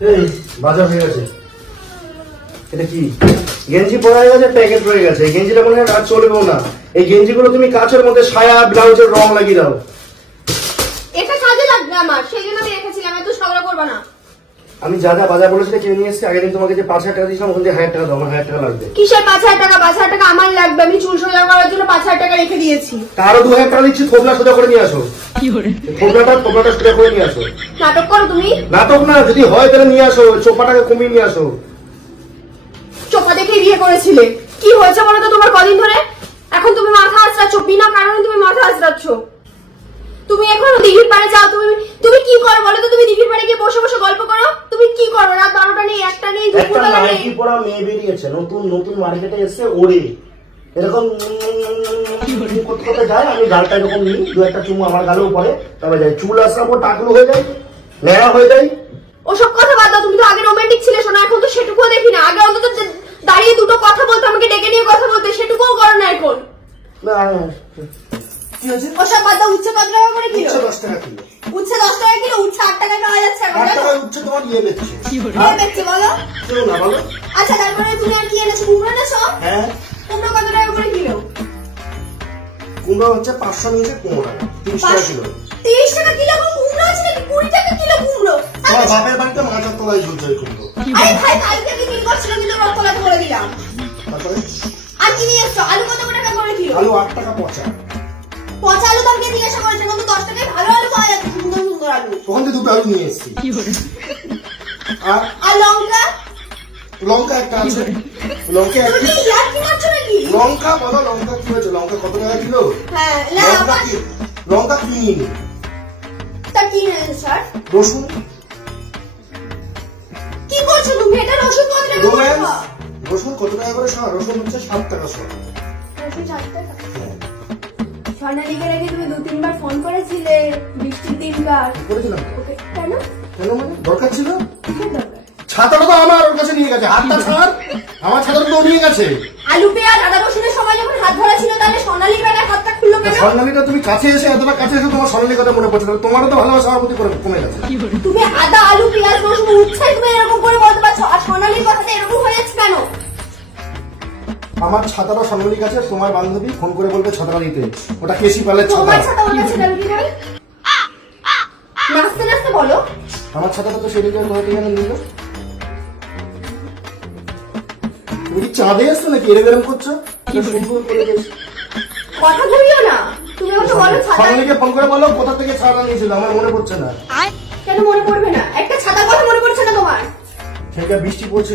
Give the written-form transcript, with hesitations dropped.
এই বাজার হয়ে গেছে। এটা কি গেঞ্জি পরা হয়ে গেছে, প্যাকেট রয়ে গেছে। এই গেঞ্জিটা মনে হয় আর চলবেও না। এই গেঞ্জিগুলো তুমি কাচের মধ্যে সায়া ব্লাউজের রং লাগিয়ে দাও। এটা কাজে লাগবে আমার, সেই জন্য আমি রেখেছিলাম। এত ঝগড়া করবে না। আমি যা যা বাজার বলেছিলাম কিনে নিয়ে এসেছি। আগের দিন তোমাকে যে 5,000 টাকা দিয়েছিলাম ওখান থেকে 1,000 টাকা দাও। আমার 1,000 টাকা লাগবে। কিসের 5,000 টাকা? 5,000 টাকা আমার লাগবে। আমি চুল সোজা করার জন্য 5,000 টাকা রেখে দিয়েছি। তারও 2,000 টাকা দিচ্ছি, থোবলা সোজা করে নিয়ে আসো। থোবলাটা সোজা করে নিয়ে আসো। নাটক করো তুমি? নাটক না, যদি হয় তাহলে নিয়ে আসো। চোপাটাকে কমিয়ে নিয়ে আসো। চোপা দেখে বিয়ে করেছিলে, কি হয়েছে বলো তো তোমার কদিন ধরে? এখন তুমি মাথা আঁচড়াচ্ছ, বিনা কারণে তুমি মাথা আঁচড়াচ্ছ। তুমি এখন দিঘির পাড়ে যাও। তুমি কি করো বলো তো? তুমি দিঘির পাড়ে গিয়ে বসে বসে গল্প করো। তুমি কি করো? রাত 12টা নেই, 1টা নেই, দুপুরবেলা নেই। নাইটি পরা মেয়ে বেরিয়েছে, নতুন নতুন মার্কেটে এসে ওড়ে এরকম করতে যায়। আমি গালটা এরকম নিই, 2-1টা চুমু আমার গালেও পড়ে, তবে যাই চুল আসলাম টাকলু হয়ে যায়, ন্যাড়া হয়ে যায়। ওসব কথা বাদ দাও। তুমি তো আগে রোমান্টিক ছিলে শোনা, এখন তো সেটুকুও দেখি না। আগে অন্তত দাঁড়িয়ে দুটো কথা বলতে, আমাকে ডেকে নিয়ে কথা বলতে, সেটুকুও করো না এখন। কি হয়েছে? ওসব বাদ দাও। উচ্ছে কত টাকা করে কিলো? 10 টাকা কিলো। উচ্ছে 10 টাকা কিলো? উচ্ছে 8 টাকায় পাওয়া যাচ্ছে এখন। 8 টাকায় উচ্ছে তোমার ইয়ে বেচছে। কি বেচছে বলো? কেউ না বলো। আচ্ছা তারপরে তুমি আর কি এনেছো? কুমড়ো এনেছো? হ্যাঁ। কুমড়ো কত টাকা করে কিলো? কুমড়ো হচ্ছে 500 নিয়েছে, 15 টাকা 30 টাকা কিলো। 30 টাকা কিলো কুমড়ো আছে নাকি? 20 টাকা কিলো কুমড়ো? তোমার বাপের বাড়িতে মাথার তলায় ঝুলছে কুমড়ো। আরে ভাই কালকে আমি কি করছিলাম কিন্তু রক্তলাতে করে দিলাম। তারপরে আর কি নিয়ে এসছো? আলু কত টাকা করে কিলো? আলু 8 টাকা পচা। পচা আলু দাম কে জিজ্ঞাসা করেছে? কিন্তু 10 টাকায় ভালো আলু পাওয়া যাচ্ছে, সুন্দর সুন্দর আলু। ওখান থেকে 2টো আলু নিয়ে এসেছি। আর লঙ্কা? লঙ্কা একটা আছে। লঙ্কা তুমি কি ইয়ার কি মারছো নাকি? লঙ্কা বলো, লঙ্কা কি হয়েছে? লঙ্কা কত টাকা কিলো? হ্যাঁ লঙ্কা কিনি। তা কি নেন স্যার? রসুন। কি করছো তুমি? এটা রসুন কত টাকা করে? রসুন কত টাকা করে শোয়া? রসুন হচ্ছে 7 টাকা শোয়া। রসুন 7 টাকা। স্বর্ণালীকে রেখে তুমি 2-3 বার ফোন করেছিলে বৃষ্টির দিনকার। করেছিলাম। কেন? কেন মানে? দরকার ছিল। কিসের দরকার? ছাতাটা তো আমার ওর কাছে নিয়ে গেছে। হাতটা ছাড়। আমার ছাতাটা তো নিয়ে গেছে। আলু পেঁয়াজ আদা রসুনের সময় যখন হাত ধরা ছিল, তাহলে স্বর্ণালী বেলা হাতটা খুললো কেন? স্বর্ণালীটা তুমি কাছে এসে এতটা কাছে এসে তোমার স্বর্ণালীর কথা মনে পড়ছে। তোমারও তো ভালোবাসা আমার প্রতি কমে গেছে। তুমি আদা আলু পেঁয়াজ রসুন উচ্ছে তুমি এরকম করে বলতে পারছো, আর স্বর্ণালীর কথাটা এরকম হয়ে যাচ্ছে কেন? আমার ছাতাটা স্বর্ণালীর কাছে। তোমার বান্ধবী ফোন করে বলবে ছাতাটা দিতে। ওটা কেশি পালের ছাতা। তোমার ছাতা ওর কাছে গেল কি করে? নাচতে নাচতে বলো। আমার ছাতাটা তো সেদিকে কেন নিল? তুমি কি চাঁদে এসছো নাকি? এরকম করছো? কথা বলিও না। তুমি আমাকে বলো ছাতা। স্বর্ণালীকে ফোন করে বলো কোথা থেকে ছাতা নিয়েছিল, আমার মনে পড়ছে না। কেন মনে পড়বে না? একটা ছাতা কথা মনে পড়ছে না তোমার? সেটা বৃষ্টি পড়ছিল।